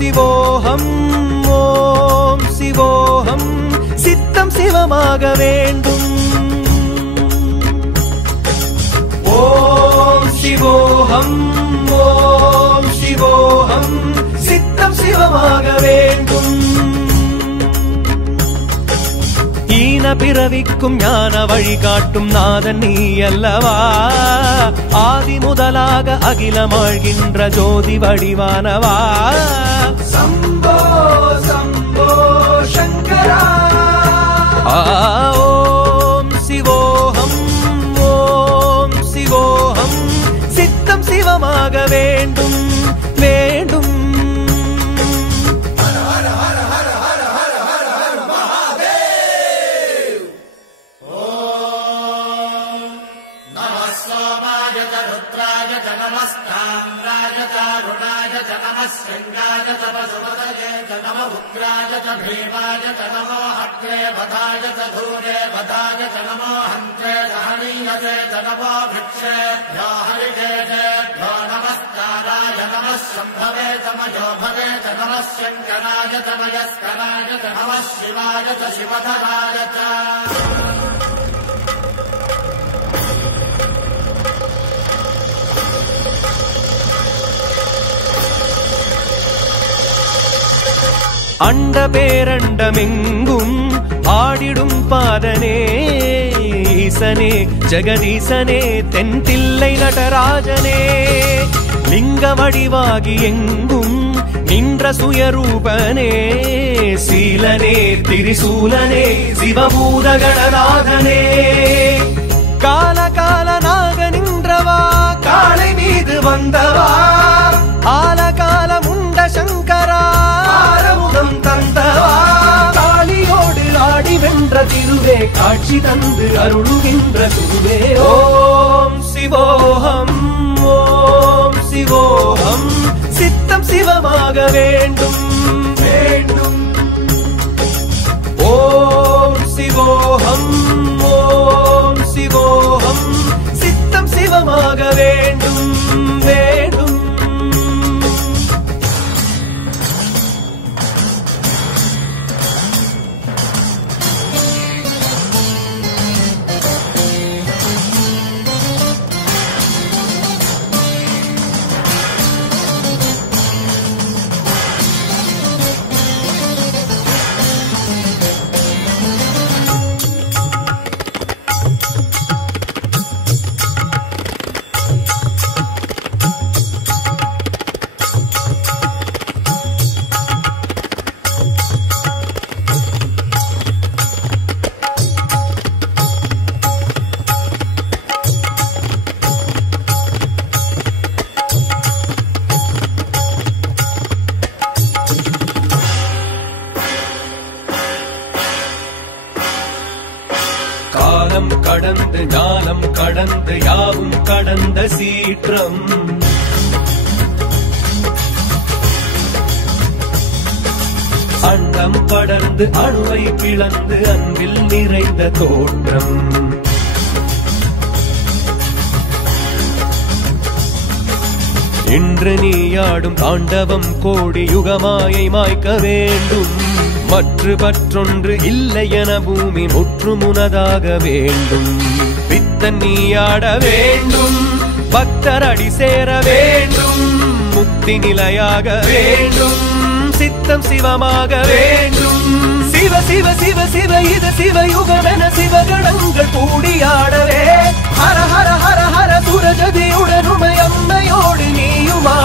சிவோகம் ஓம் சிவோகம் சித்தம் சிவமாக வேண்டும் ஓம் சிவோகம் சித்தம் சிவமாக வேண்டும் ஈன பிறவிக்கும் ஞான வழிகாட்டும் நாதன் நீ அல்லவா ஆதி முதலாக அகிலமாழ்கின்ற ஜோதி வடிவானவா சம்போ சம்போ சங்கரா ஓம் சிவோகம் சித்தம் சிவமாக வேண்டும் வேண்டும் शृंगाय तपसुपतये नमः उग्राय च भीमाय च नमो हत्रे वधाय च धूरे वधाय च नमो हन्त्रे सहनीयते च नमो भिक्षेभ्यो हरिकेशेभ्यो नमस्काराय नमः शम्भवे च मयो भवे च नमः शङ्कराय च मयस्कराय च नमः शिवाय च शिवधराय च அண்ட பேரண்டமெங்கும் ஆடிடும் பாதனே ஈசனே ஜெகதீசனே தென்தில்லை நடராஜனே லிங்க வடிவாகி எங்கும் நின்ற சுயரூபனே சீலனே திரிசூலனே சிவபூத கணநாதனே காலகாலனாக நின்றவா காளை மீது வந்தவா ஆலகால முண்ட சங்கரா ஆரமுதம் தந்தவா காளியோடு ஆடி வென்ற திருவே காட்சி தந்து அருளுகின்ற குருவே ஓம் சிவோகம் சித்தம் சிவமாக வேண்டும் வேண்டும் ஓம் சிவோகம் சித்தம் சிவமாக வேண்டும் வேண்டும் கடந்து ஞானம் கடந்து யாவும் கடந்த சீற்றம் அண்டம் படர்ந்து அணுவை பிளந்து அன்பில் நிறைந்த தோற்றம் இன்று நீயாடும் தாண்டவம் கோடி யுகமாயை மாய்க்க வேண்டும் மற்ற பற்றொன்று இல்லை என பூமி முற்று முனதாக வேண்டும் பித்தன் நீயாட வேண்டும் பக்தர் அடி சேர வேண்டும் முக்தி நிலையாக வேண்டும் சித்தம் சிவமாக வேண்டும் சிவ சிவ சிவ சிவ இது சிவயுகமென சிவகணங்கள் கூடியாடவே ஹர ஹர ஹர ஹர சுரஜதியுடன் உமை அம்மையோடு நீயுமா